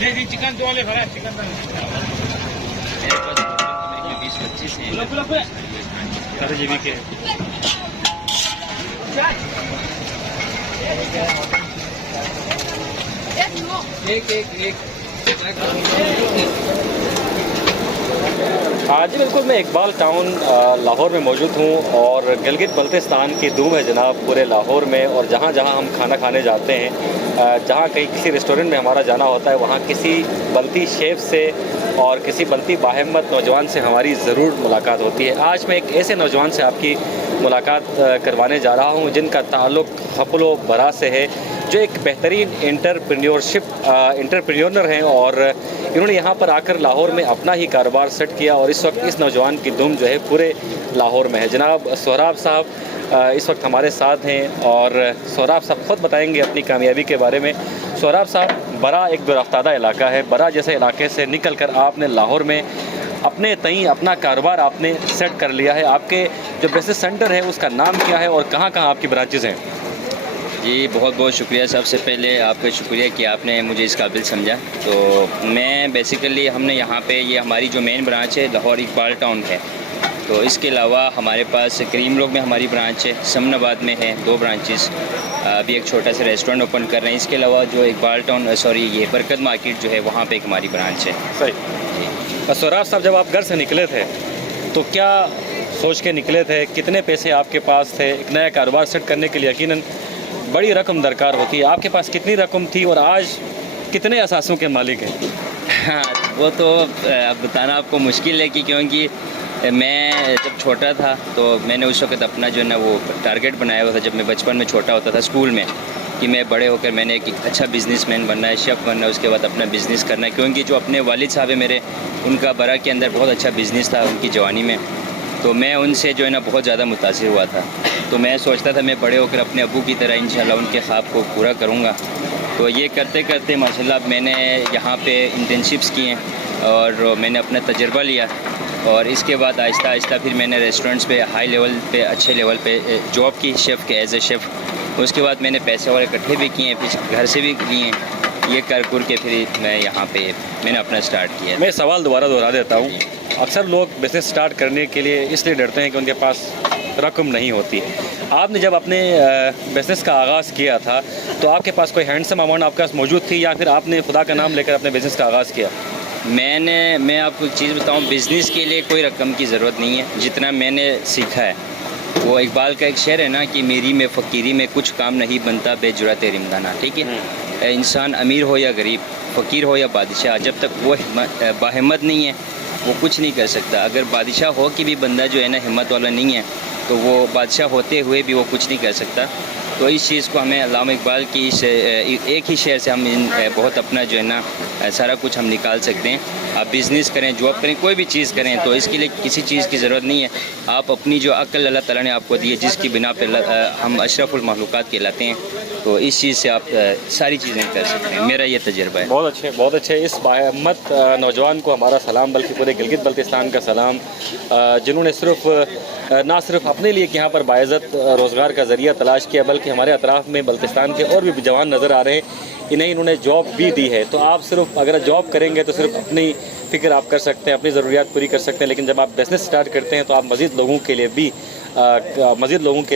Chicken तो वाले भरा चिकन मेरे पास 20-25 हैं सारे जीवी के हाँ जी बिल्कुल, मैं इकबाल टाउन लाहौर में मौजूद हूँ और गिलगित बल्तिस्तान की धूम है जनाब पूरे लाहौर में। और जहाँ जहाँ हम खाना खाने जाते हैं, जहाँ कहीं किसी रेस्टोरेंट में हमारा जाना होता है, वहाँ किसी बल्ती शेफ़ से और किसी बल्ती बाहिम्मत नौजवान से हमारी ज़रूर मुलाकात होती है। आज मैं एक ऐसे नौजवान से आपकी मुलाकात करवाने जा रहा हूँ जिनका ताल्लुक़ हफ़्लो बरा से है, जो एक बेहतरीन एंटरप्रेन्योर हैं और इन्होंने यहाँ पर आकर लाहौर में अपना ही कारोबार सेट किया। और इस वक्त इस नौजवान की धूम जो है पूरे लाहौर में है। जनाब सोहराब साहब इस वक्त हमारे साथ हैं और सोहराब साहब ख़ुद बताएंगे अपनी कामयाबी के बारे में। सोहराब साहब, बरा एक दुरफ्तादा इलाका है, बरा जैसे इलाके से निकल कर आपने लाहौर में अपने तई अपना कारोबार आपने सेट कर लिया है। आपके जो बिज़नेस सेंटर है उसका नाम क्या है और कहाँ कहाँ आपकी ब्रांचेज़ हैं? जी बहुत बहुत शुक्रिया। सबसे पहले आपका शुक्रिया कि आपने मुझे इस काबिल समझा। तो मैं बेसिकली हमने यहाँ पे ये हमारी जो मेन ब्रांच है लाहौर इकबाल टाउन है। तो इसके अलावा हमारे पास करीम रोड में हमारी ब्रांच है, समनाबाद में है 2 ब्रांचेस। अभी एक छोटा सा रेस्टोरेंट ओपन कर रहे हैं। इसके अलावा जो इकबाल टाउन ये बरकत मार्केट जो है वहाँ पे एक हमारी ब्रांच है। सही। सोहराब साहब, जब आप घर से निकले थे तो क्या सोच के निकले थे? कितने पैसे आपके पास थे? एक नया कारोबार सेट करने के लिए यकीनन बड़ी रकम दरकार होती है। आपके पास कितनी रकम थी और आज कितने असासों के मालिक हैं? हाँ, वो तो बताना आपको मुश्किल है कि क्योंकि मैं जब छोटा था तो मैंने उस वक्त अपना जो है ना वो टारगेट बनाया हुआ था, जब मैं बचपन में छोटा होता था स्कूल में, कि मैं बड़े होकर मैंने एक अच्छा बिज़नेसमैन बनना है, शेफ़ बनना है, उसके बाद अपना बिज़नेस करना है। क्योंकि जो अपने वालिद साहब है मेरे, उनका बरा के अंदर बहुत अच्छा बिज़नेस था उनकी जवानी में। तो मैं उनसे जो है ना बहुत ज़्यादा मुतासिर हुआ था। तो मैं सोचता था मैं बड़े होकर अपने अब्बू की तरह इंशाल्लाह उनके ख्वाब को पूरा करूँगा। तो ये करते करते माशाल्लाह मैंने यहाँ पे इंटर्नशिप्स किए और मैंने अपना तजर्बा लिया। और इसके बाद आहिस्ता आहिस्ता फिर मैंने रेस्टोरेंट्स पे हाई लेवल पे अच्छे लेवल पे जॉब की शेफ़ के एज ए शेफ़। उसके बाद मैंने पैसे और इकट्ठे भी किए, फिर घर से भी लिए। ये कर के फिर मैं यहाँ पे मैंने अपना स्टार्ट किया। मैं सवाल दोबारा दोहरा देता हूँ। अक्सर लोग बिज़नेस स्टार्ट करने के लिए इसलिए डरते हैं कि उनके पास रकम नहीं होती। आपने जब अपने बिज़नेस का आगाज़ किया था तो आपके पास कोई हैंडसम अमाउंट आपके पास मौजूद थी या फिर आपने खुदा का नाम लेकर अपने बिज़नेस का आगाज़ किया? मैं आपको एक चीज़ बताऊं, बिज़नेस के लिए कोई रकम की ज़रूरत नहीं है। जितना मैंने सीखा है, वो इकबाल का एक शेर है ना कि मेरी में फ़कीरी में कुछ काम नहीं बनता बेजुरात रिमदाना। ठीक है, इंसान अमीर हो या गरीब, फ़कीर हो या बादशाह, जब तक वो बाहिम्मत नहीं है वो कुछ नहीं कर सकता। अगर बादशाह हो कि भी बंदा जो है ना हिम्मत वाला नहीं है तो वो बादशाह होते हुए भी वो कुछ नहीं कर सकता। तो इस चीज़ को हमें अल्लामा इकबाल की एक ही शेर से हम बहुत अपना जो है ना सारा कुछ हम निकाल सकते हैं। आप बिज़नेस करें, जॉब करें, कोई भी चीज़ करें तो इसके लिए किसी चीज़ की ज़रूरत नहीं है। आप अपनी जो अक्ल अल्लाह ताला ने आपको दी है, जिसकी बिना पर हम अशरफुल मखलूक़ात कहलाते हैं, तो इस चीज़ से आप सारी चीज़ें कर सकते हैं। मेरा ये तजर्बा है। बहुत अच्छे। इस बाहिम्मत नौजवान को हमारा सलाम, बल्कि पूरे गिलगित बल्तिस्तान का सलाम, जिन्होंने ना सिर्फ अपने लिए यहाँ पर बाइज़्ज़त रोज़गार का ज़रिया तलाश किया, बल्कि हमारे अतराफ़ में बल्तिस्तान के और भी जवान नज़र आ रहे हैं, इन्हें इन्होंने जॉब भी दी है। तो आप सिर्फ अगर जॉब करेंगे तो सिर्फ अपनी फ़िक्र आप कर सकते हैं, अपनी ज़रूरियात पूरी कर सकते हैं, लेकिन जब आप बिज़नेस स्टार्ट करते हैं तो आप मज़ीद लोगों के लिए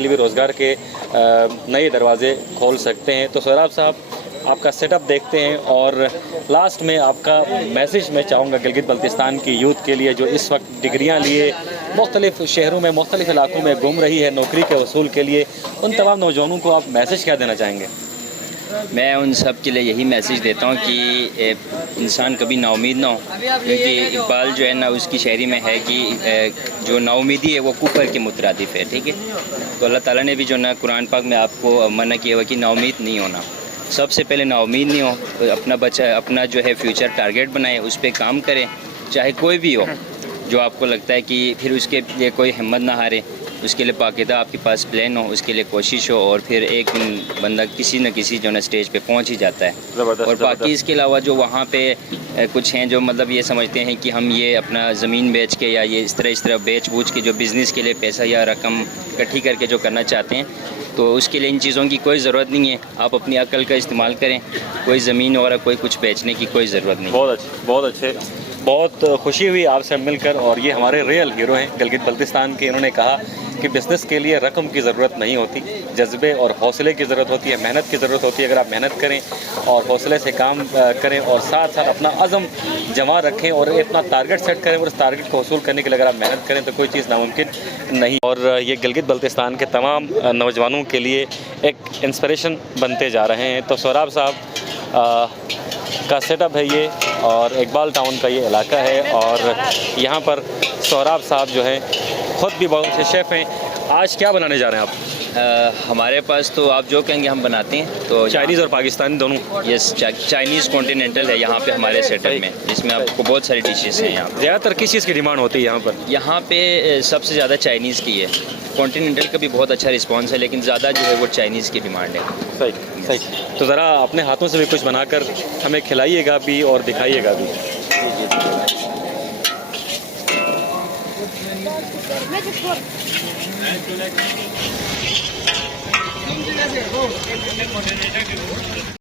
भी रोज़गार के नए दरवाज़े खोल सकते हैं। तो सोहराब साहब, आपका सेटअप देखते हैं और लास्ट में आपका मैसेज मैं चाहूँगा गिलगित बल्तिस्तान की यूथ के लिए जो इस वक्त डिग्रियाँ लिए मुख्तलिफ़ शहरों में, मुख्तलिफ़ इलाकों में घूम रही है नौकरी के वसूल के लिए, उन तमाम नौजवानों को आप मैसेज क्या देना चाहेंगे? मैं उन सब के लिए यही मैसेज देता हूँ कि इंसान कभी नाउमीद ना हो, क्योंकि इकबाल जो है ना उसकी शायरी में है कि जो नाउमीदी है वो कुफर के मुतरादिफ है। ठीक है, तो अल्लाह ताला ने भी जो ना कुरान पाक में आपको मना किया हुआ कि नाउमीद नहीं होना। सबसे पहले नाउमीद नहीं हो, तो अपना जो है फ्यूचर टारगेट बनाए, उस पर काम करें, चाहे कोई भी हो। जो आपको लगता है कि फिर उसके लिए कोई हिम्मत ना हारे, उसके लिए बाकायदा आपके पास प्लान हो, उसके लिए कोशिश हो, और फिर एक दिन बंदा किसी न किसी जो ना स्टेज पे पहुंच ही जाता है। और बाकी इसके अलावा जो वहाँ पे कुछ हैं जो मतलब ये समझते हैं कि हम ये अपना ज़मीन बेच के या ये इस तरह बेच बूझ के जो बिज़नेस के लिए पैसा या रकम इकट्ठी करके जो करना चाहते हैं, تو اس کے لیے ان چیزوں کی کوئی ضرورت نہیں ہے. آپ اپنی عقل کا استعمال کریں. کوئی زمین وغیرہ کوئی کچھ بیچنے کی کوئی ضرورت نہیں. بہت اچھے بہت اچھے. بہت خوشی ہوئی آپ سے مل کر. اور یہ ہمارے ریئل ہیرو ہیں گلگت بلتستان کے. انہوں نے کہا کہ بزنس کے لیے رقم کی ضرورت نہیں ہوتی, جذبے اور حوصلے کی ضرورت ہوتی ہے, محنت کی ضرورت ہوتی ہے. اگر آپ محنت کریں اور حوصلے سے کام کریں اور ساتھ ساتھ اپنا عزم جمع رکھیں اور اتنا ٹارگٹ سیٹ کریں اور اس ٹارگٹ کو حصول کرنے کے لیے اگر آپ محنت کریں تو کوئی چیز ناممکن نہیں. اور یہ گلگت بلتستان کے تمام نوجوانوں کے لیے ایک انسپریشن بنتے جا رہے ہیں. تو سہراب صاحب کا سیٹ اپ ہے یہ, اور اقبال ٹاؤن کا یہ علاقہ ہے, اور یہاں پر سہراب صاحب جو ہیں خود بھی بہت اچھے شیف ہیں. آج کیا بنانے جا رہے ہیں آپ؟ ہمارے پاس تو آپ جو کہیں گے ہم بناتے ہیں. تو چائنیز اور پاکستانی دونوں؟ یس, چائنیز کانٹیننٹل ہے یہاں پہ ہمارے سیٹ اپ میں, جس میں آپ کو بہت ساری ڈشز ہیں. یہاں زیادہ تر کس چیز کی ڈیمانڈ ہوتی ہے یہاں پر؟ یہاں پہ سب سے زیادہ چائنیز کی ہے. کانٹیننٹل کا بھی بہت اچھا رسپانس ہے, لیکن زیادہ جو ہے وہ چائنیز کی ڈیمانڈ ہے. صحیح صحیح. تو ذرا اپنے ہاتھوں سے بھی کچھ بنا کر ہمیں کھلائیے گا بھی اور دکھائیے گا بھی.